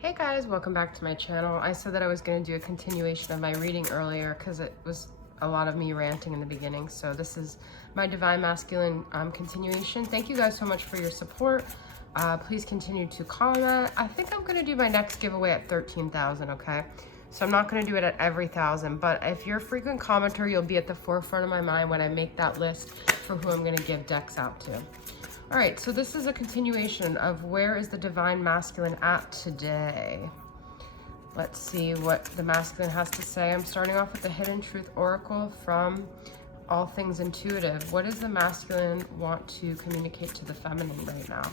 Hey guys, welcome back to my channel. I said that I was going to do a continuation of my reading earlier because it was a lot of me ranting in the beginning. So this is my Divine Masculine continuation. Thank you guys so much for your support. Please continue to comment. I think I'm going to do my next giveaway at 13,000, okay? So I'm not going to do it at every 1,000, but if you're a frequent commenter, you'll be at the forefront of my mind when I make that list for who I'm going to give decks out to. All right, so this is a continuation of where is the Divine Masculine at today. Let's see what the masculine has to say. I'm starting off with the Hidden Truth Oracle from All Things Intuitive. What does the masculine want to communicate to the feminine right now?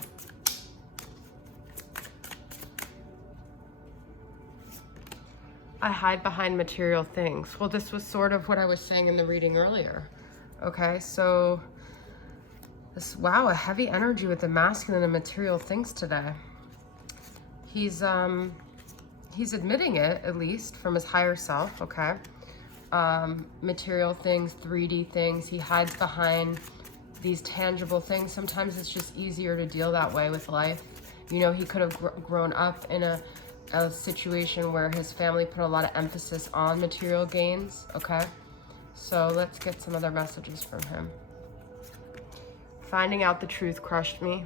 I hide behind material things. Well, this was sort of what I was saying in the reading earlier. Okay, so wow, a heavy energy with the masculine and material things today. He's admitting it, at least from his higher self, okay? Material things, 3D things. He hides behind these tangible things. Sometimes it's just easier to deal that way with life. You know, he could have grown up in a situation where his family put a lot of emphasis on material gains, okay? So let's get some other messages from him. Finding out the truth crushed me.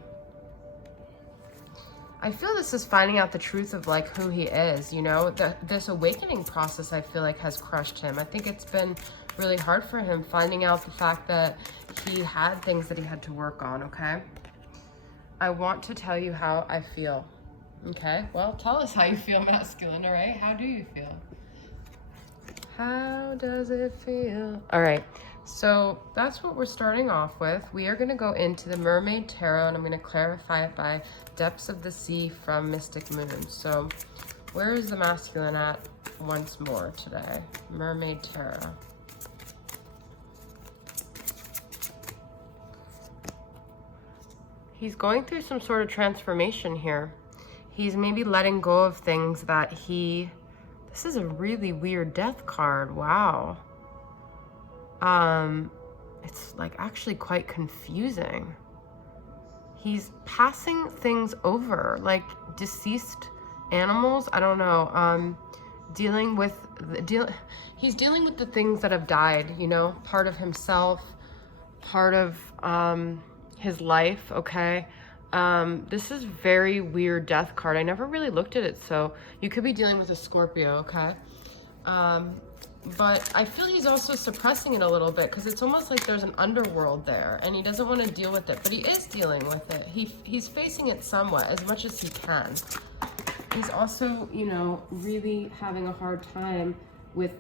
I feel this is finding out the truth of like who he is, you know, this awakening process I feel like has crushed him. I think it's been really hard for him finding out the fact that he had things that he had to work on, okay? I want to tell you how I feel, okay? Well, tell us how you feel, masculine, all right? How do you feel? How does it feel? All right, so that's what we're starting off with. We are going to go into the Mermaid Tarot, and I'm going to clarify it by Depths of the Sea from Mystic Moon. So where is the masculine at once more today? Mermaid Tarot. He's going through some sort of transformation here. He's maybe letting go of things that this is a really weird death card. Wow. It's like actually quite confusing. He's passing things over, like deceased animals. I don't know. He's dealing with the things that have died, you know, part of himself, part of his life, okay? This is very weird death card. I never really looked at it, so you could be dealing with a Scorpio, okay? But I feel he's also suppressing it a little bit because it's almost like there's an underworld there and he doesn't want to deal with it, but he is dealing with it. He's facing it somewhat, as much as he can. He's also, you know, really having a hard time with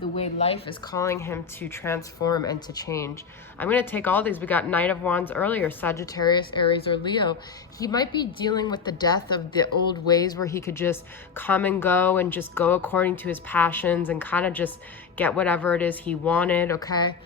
the way life is calling him to transform and to change. I'm going to take all these. We got Knight of Wands earlier, Sagittarius, Aries, or Leo. He might be dealing with the death of the old ways where he could just come and go and just go according to his passions and kind of just get whatever it is he wanted, okay?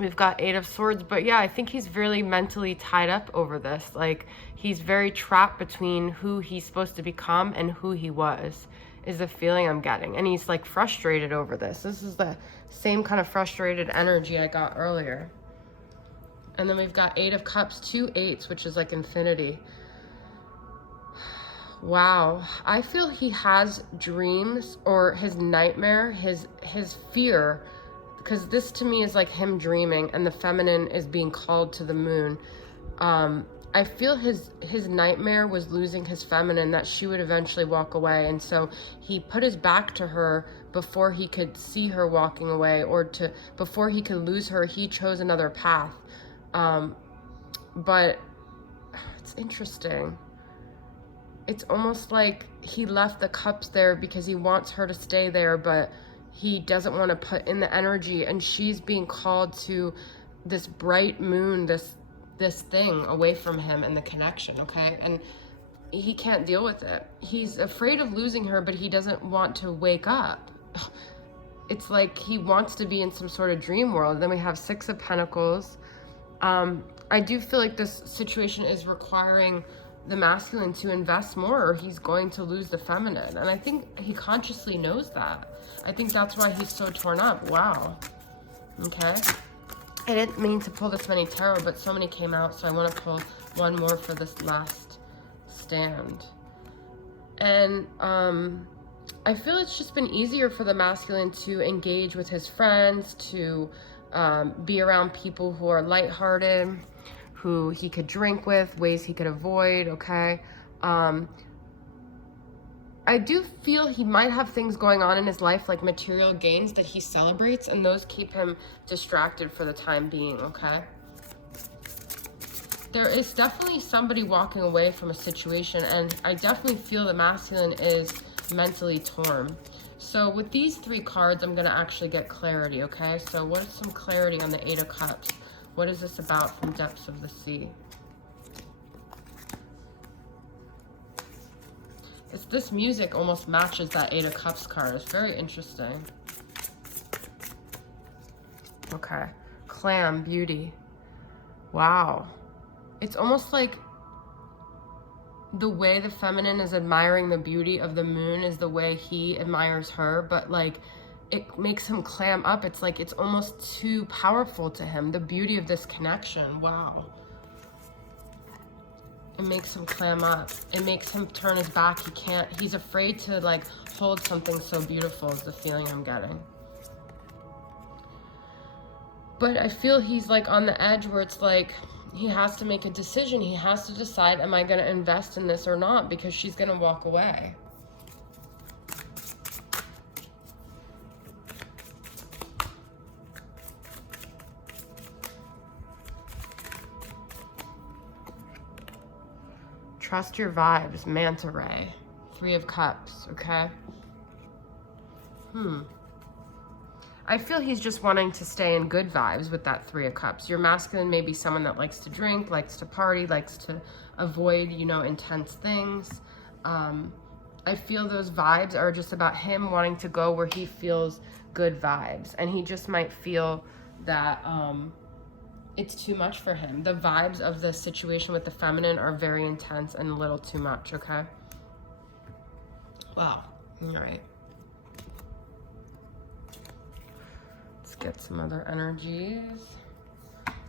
We've got Eight of Swords, but yeah, I think he's really mentally tied up over this. Like, he's very trapped between who he's supposed to become and who he was, is the feeling I'm getting. And he's like frustrated over this. This is the same kind of frustrated energy I got earlier. And then we've got Eight of Cups, 2 8s, which is like infinity. Wow. I feel he has dreams, or his nightmare, his fear, because this to me is like him dreaming and the feminine is being called to the moon. I feel his nightmare was losing his feminine, that she would eventually walk away. And so he put his back to her before he could see her walking away, or before he could lose her, he chose another path. But it's interesting. It's almost like he left the cups there because he wants her to stay there, but he doesn't want to put in the energy, and she's being called to this bright moon, this thing away from him and the connection, okay? And he can't deal with it. He's afraid of losing her, but he doesn't want to wake up. It's like he wants to be in some sort of dream world. Then we have Six of Pentacles. I do feel like this situation is requiring the masculine to invest more, or he's going to lose the feminine. And I think he consciously knows that. I think that's why he's so torn up. Wow. Okay. I didn't mean to pull this many tarot, but so many came out, so I want to pull one more for this last stand. And I feel it's just been easier for the masculine to engage with his friends, to be around people who are lighthearted, who he could drink with, ways he could avoid, okay? I do feel he might have things going on in his life, like material gains that he celebrates, and those keep him distracted for the time being, okay? There is definitely somebody walking away from a situation, and I definitely feel the masculine is mentally torn. So with these 3 cards, I'm going to actually get clarity, okay? So what is some clarity on the 8 of Cups? What is this about from depths of the sea? This music almost matches that 8 of Cups card. It's very interesting. Okay. Clam, beauty. Wow. It's almost like the way the feminine is admiring the beauty of the moon is the way he admires her, but like it makes him clam up. It's like it's almost too powerful to him, the beauty of this connection. Wow. It makes him clam up. It makes him turn his back. He's afraid to like hold something so beautiful is the feeling I'm getting. But I feel he's like on the edge where it's like he has to make a decision. He has to decide, am I going to invest in this or not? Because she's going to walk away. Trust your vibes, manta ray. 3 of Cups, okay? I feel he's just wanting to stay in good vibes with that 3 of Cups. Your masculine may be someone that likes to drink, likes to party, likes to avoid, you know, intense things. I feel those vibes are just about him wanting to go where he feels good vibes. And he just might feel that it's too much for him. The vibes of the situation with the feminine are very intense and a little too much, okay? Wow. All right. Let's get some other energies.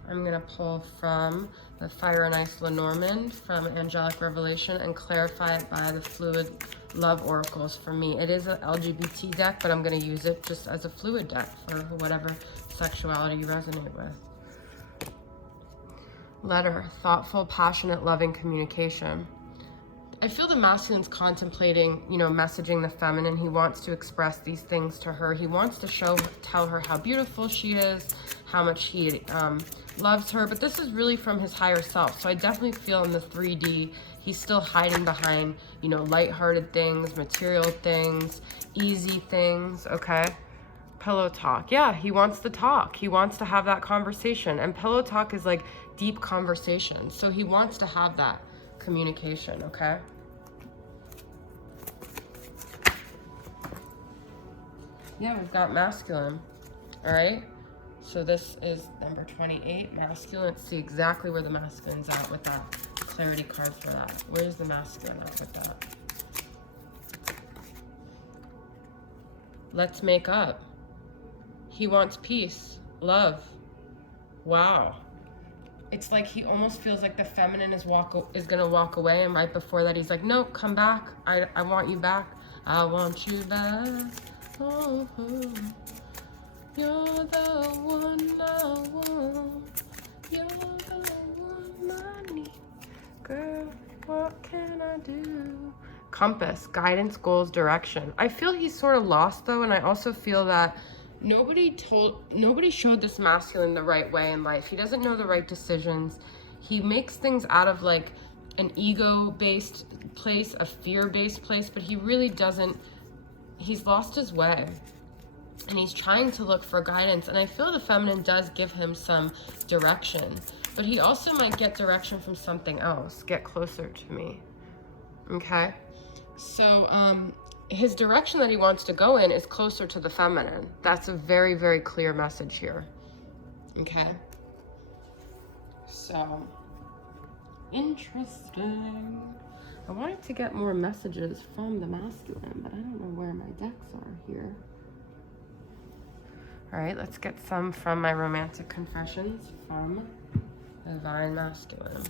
I'm going to pull from the Fire and Ice Lenormand from Angelic Revelation and clarify it by the Fluid Love Oracles for me. It is an LGBT deck, but I'm going to use it just as a fluid deck for whatever sexuality you resonate with. Letter, thoughtful, passionate, loving communication. I feel the masculine's contemplating, you know, messaging the feminine. He wants to express these things to her. He wants to tell her how beautiful she is, how much he loves her. But this is really from his higher self. So I definitely feel in the 3D, he's still hiding behind, you know, lighthearted things, material things, easy things, okay? Pillow talk. Yeah, he wants to talk. He wants to have that conversation. And pillow talk is like deep conversation. So he wants to have that communication, okay? Yeah, we've got masculine. All right. So this is number 28, masculine. Let's see exactly where the masculine's at with that clarity card for that. Where's the masculine at with that? Let's make up. He wants peace, love. Wow. It's like he almost feels like the feminine is gonna walk away, and right before that he's like, no, come back. I want you back. I want you back. Oh, you're the one I want. You're the one I need. Girl, what can I do? Compass, guidance, goals, direction. I feel he's sort of lost though, and I also feel that nobody showed this masculine the right way in life. He doesn't know the right decisions. He makes things out of like an ego-based place, a fear-based place, but he really doesn't. He's lost his way. And he's trying to look for guidance. And I feel the feminine does give him some direction. But he also might get direction from something else. Get closer to me. Okay? So, his direction that he wants to go in is closer to the feminine. That's a very, very clear message here. Okay? So, interesting. I wanted to get more messages from the masculine, but I don't know where my decks are here. All right, let's get some from my romantic confessions from the Divine Masculine.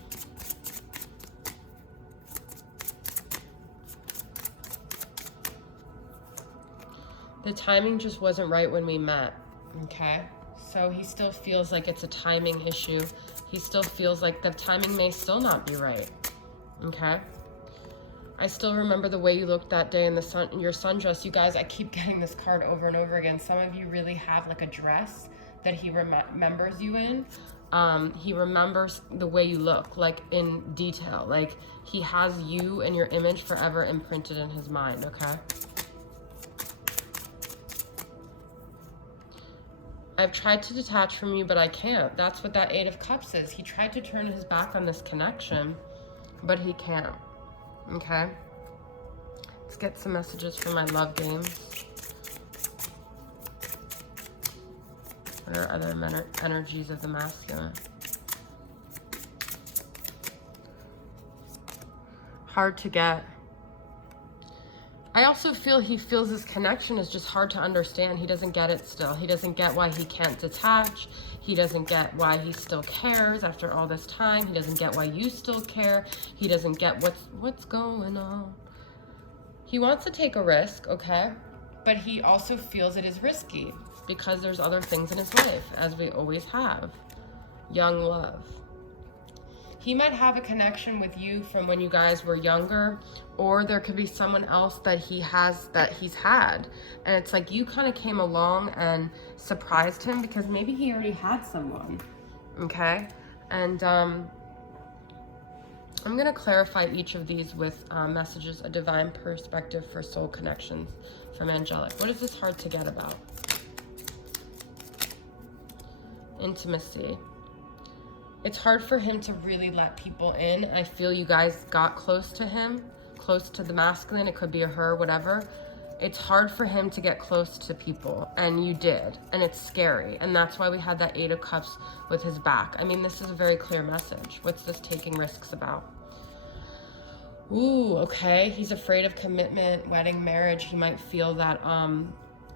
The timing just wasn't right when we met, okay? So he still feels like it's a timing issue. He still feels like the timing may still not be right, okay? I still remember the way you looked that day in the sun, in your sundress. You guys, I keep getting this card over and over again. Some of you really have like a dress that he remembers you in. He remembers the way you look, like in detail. Like he has you and your image forever imprinted in his mind, okay? I've tried to detach from you, but I can't. That's what that Eight of Cups is. He tried to turn his back on this connection, but he can't. Okay? Let's get some messages from my love games. What are other energies of the masculine? Hard to get. I also feel he feels this connection is just hard to understand. He doesn't get it still. He doesn't get why he can't detach. He doesn't get why he still cares after all this time. He doesn't get why you still care. He doesn't get what's going on. He wants to take a risk, okay? But he also feels it is risky because there's other things in his life, as we always have. Young love. He might have a connection with you from when you guys were younger, or there could be someone else that he's had. And it's like you kind of came along and surprised him because maybe he already had someone, okay? And I'm going to clarify each of these with messages, a divine perspective for soul connections from angelic. What is this hard to get about? Intimacy. It's hard for him to really let people in. I feel you guys got close to him, close to the masculine. It could be a her, whatever. It's hard for him to get close to people, and you did, and it's scary. And that's why we had that Eight of Cups with his back. I mean, this is a very clear message. What's this taking risks about? Ooh, okay. He's afraid of commitment, wedding, marriage. He might feel that,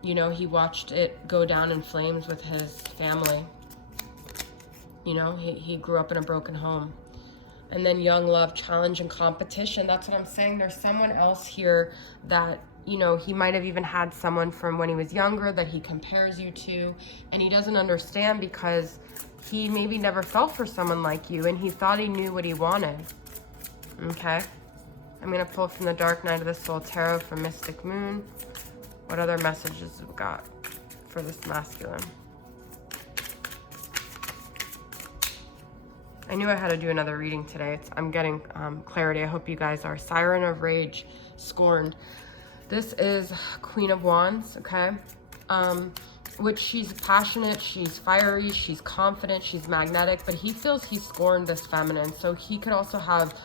you know, he watched it go down in flames with his family. You know, he grew up in a broken home. And then young love, challenge, and competition. That's what I'm saying. There's someone else here that, you know, he might have even had someone from when he was younger that he compares you to. And he doesn't understand because he maybe never felt for someone like you. And he thought he knew what he wanted. Okay? I'm going to pull from the Dark Night of the Soul Tarot for Mystic Moon. What other messages we've got for this masculine? I knew I had to do another reading today. I'm getting clarity. I hope you guys are. Siren of Rage, Scorned. This is Queen of Wands, okay? Which she's passionate, she's fiery, she's confident, she's magnetic, but he feels he's scorned this feminine. So he could also have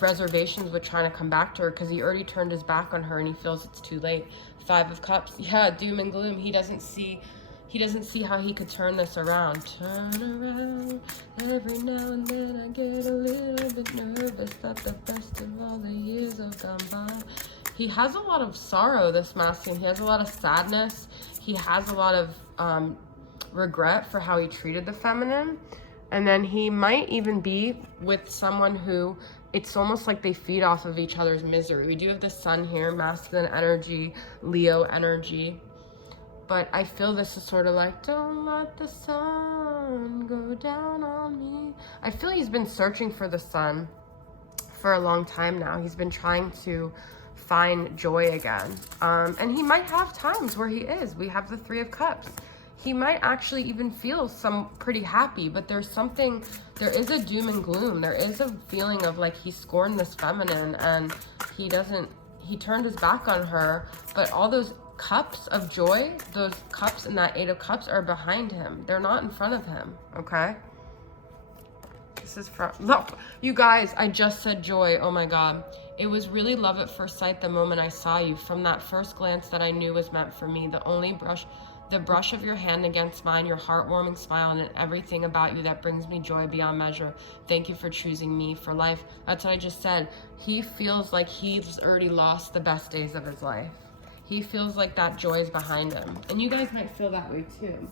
reservations with trying to come back to her because he already turned his back on her and he feels it's too late. Five of Cups. Yeah, doom and gloom. He doesn't see how he could turn this around. Turn around. Every now and then I get a little bit nervous that the best of all the years have gone by. He has a lot of sorrow, this masculine. He has a lot of sadness. He has a lot of regret for how he treated the feminine. And then he might even be with someone who, it's almost like they feed off of each other's misery. We do have the sun here, masculine energy, Leo energy. But I feel this is sort of like, don't let the sun go down on me. I feel he's been searching for the sun for a long time now. He's been trying to find joy again. And he might have times where he is. We have the Three of Cups. He might actually even feel some pretty happy, but there is a doom and gloom. There is a feeling of like he scorned this feminine and he turned his back on her, but all those cups of joy, those cups in that Eight of Cups are behind him. They're not in front of him, okay? This is from, look, you guys, I just said joy. Oh my God. It was really love at first sight the moment I saw you. From that first glance that I knew was meant for me. The brush of your hand against mine, your heartwarming smile, and everything about you that brings me joy beyond measure. Thank you for choosing me for life. That's what I just said. He feels like he's already lost the best days of his life. He feels like that joy is behind him. And you guys might feel that way too.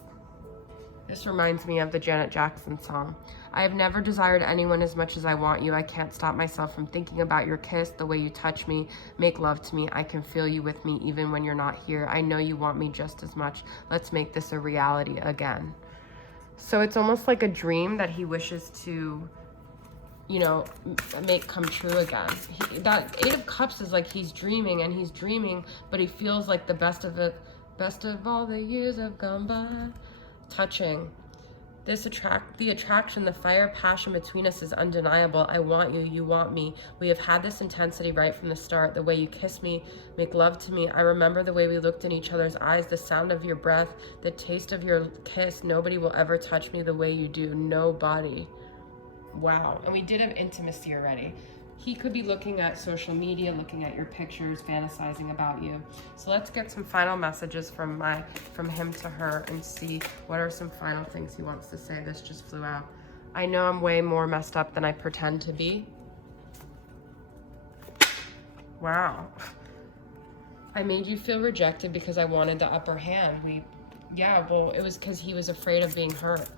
This reminds me of the Janet Jackson song. I have never desired anyone as much as I want you. I can't stop myself from thinking about your kiss, the way you touch me, make love to me. I can feel you with me even when you're not here. I know you want me just as much. Let's make this a reality again. So it's almost like a dream that he wishes to, you know, make come true again. That Eight of Cups is like he's dreaming and he's dreaming, but he feels like the best of all the years have gone by. Touching. The attraction, the fire, passion between us is undeniable. I want you, you want me. We have had this intensity right from the start. The way you kiss me, make love to me. I remember the way we looked in each other's eyes, the sound of your breath, the taste of your kiss. Nobody will ever touch me the way you do. Nobody. Wow. And we did have intimacy already. He could be looking at social media, looking at your pictures, fantasizing about you. So let's get some final messages from him to her and see what are some final things he wants to say. This just flew out. I know I'm way more messed up than I pretend to be. Wow. I made you feel rejected because I wanted the upper hand. Yeah, well, it was because he was afraid of being hurt.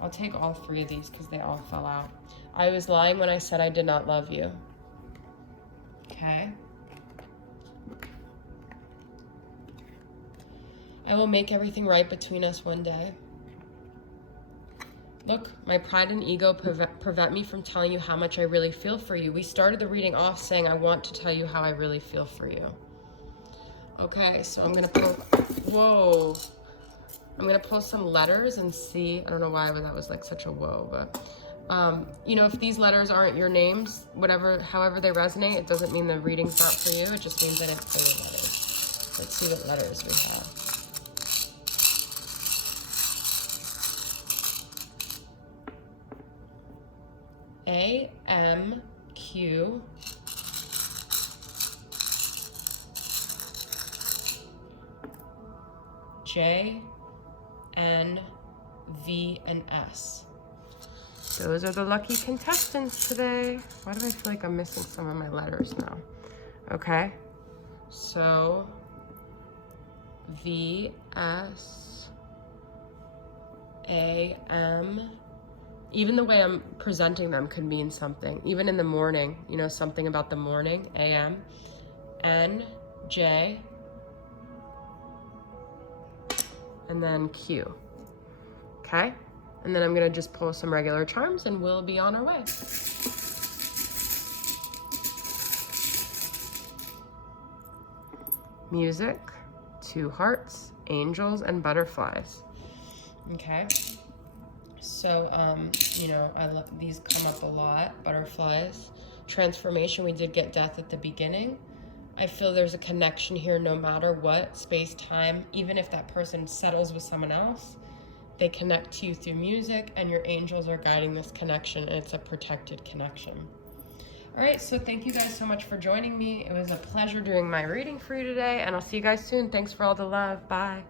I'll take all three of these because they all fell out. I was lying when I said I did not love you. Okay. I will make everything right between us one day. Look, my pride and ego prevent me from telling you how much I really feel for you. We started the reading off saying, I want to tell you how I really feel for you. Okay, so I'm gonna pull, whoa. I'm gonna pull some letters and see, I don't know why that was like such a whoa, but you know, if these letters aren't your names, however they resonate, it doesn't mean the reading's not for you, it just means that it's for your letters. Let's see what letters we have. A, M, Q, J, N, V, and S. Those are the lucky contestants today. Why do I feel like I'm missing some of my letters now? Okay, so V, S, A, M. Even the way I'm presenting them could mean something. Even in the morning, you know, something about the morning, A-M. N, J, and then Q. Okay? And then I'm gonna just pull some regular charms and we'll be on our way. Music, 2 hearts, angels, and butterflies. Okay. So, you know, these come up a lot. Butterflies. Transformation, we did get death at the beginning. I feel there's a connection here no matter what, space, time, even if that person settles with someone else, they connect to you through music and your angels are guiding this connection and it's a protected connection. All right, so thank you guys so much for joining me. It was a pleasure doing my reading for you today and I'll see you guys soon. Thanks for all the love. Bye.